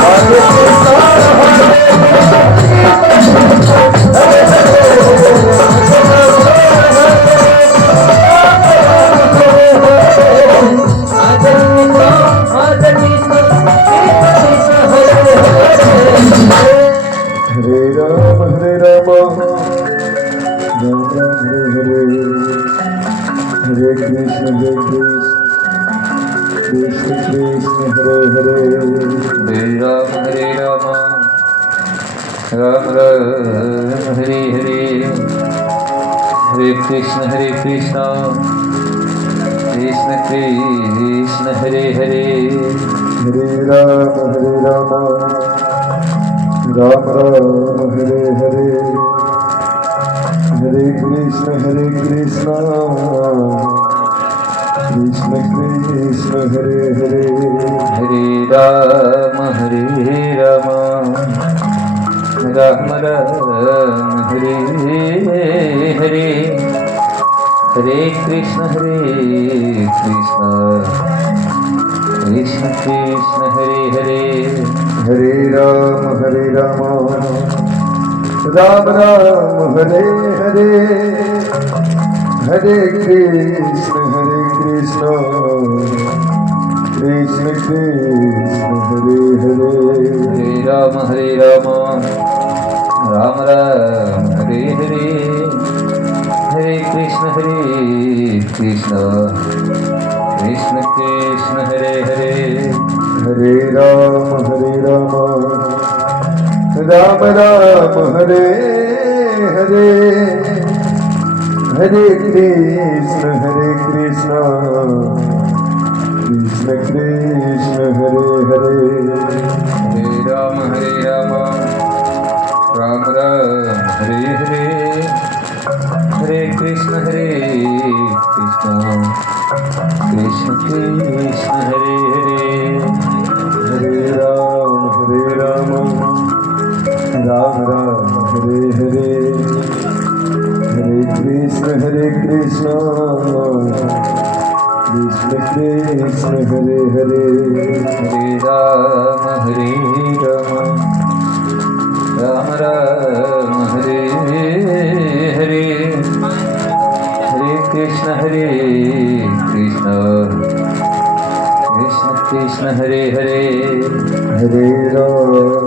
Hare Ram Ram Hare Hare, Hare Krishna Krishna Krishna Hare Hare, Hare Ram Ram Ram Hare Hare, Hare Krishna Krishna Krishna Hare Hare, Hare Ram Ram Ram Hare Hare, Hare Krishna Krishna Krishna Hare Hare, Hare Ram Ram Ram Hare Hare, Hare Krishna Krishna Hare Hare, Hare Ram Ram Ram Hare Hare, Hare Krishna Krishna Krishna Hare Hare, Hare Ram Ram Ram Hare Hare, Hare Krishna Krishna Hare Hare, Hare Ram Ram Ram Hare Hare, Hare Krishna Krishna Hare Hare, Hare Ram Ram Ram Hare Hare, Hare Krishna Krishna Hare Hare, Hare Ram Ram Ram Hare Hare, Hare Krishna Krishna Hare Hare, Hare Ram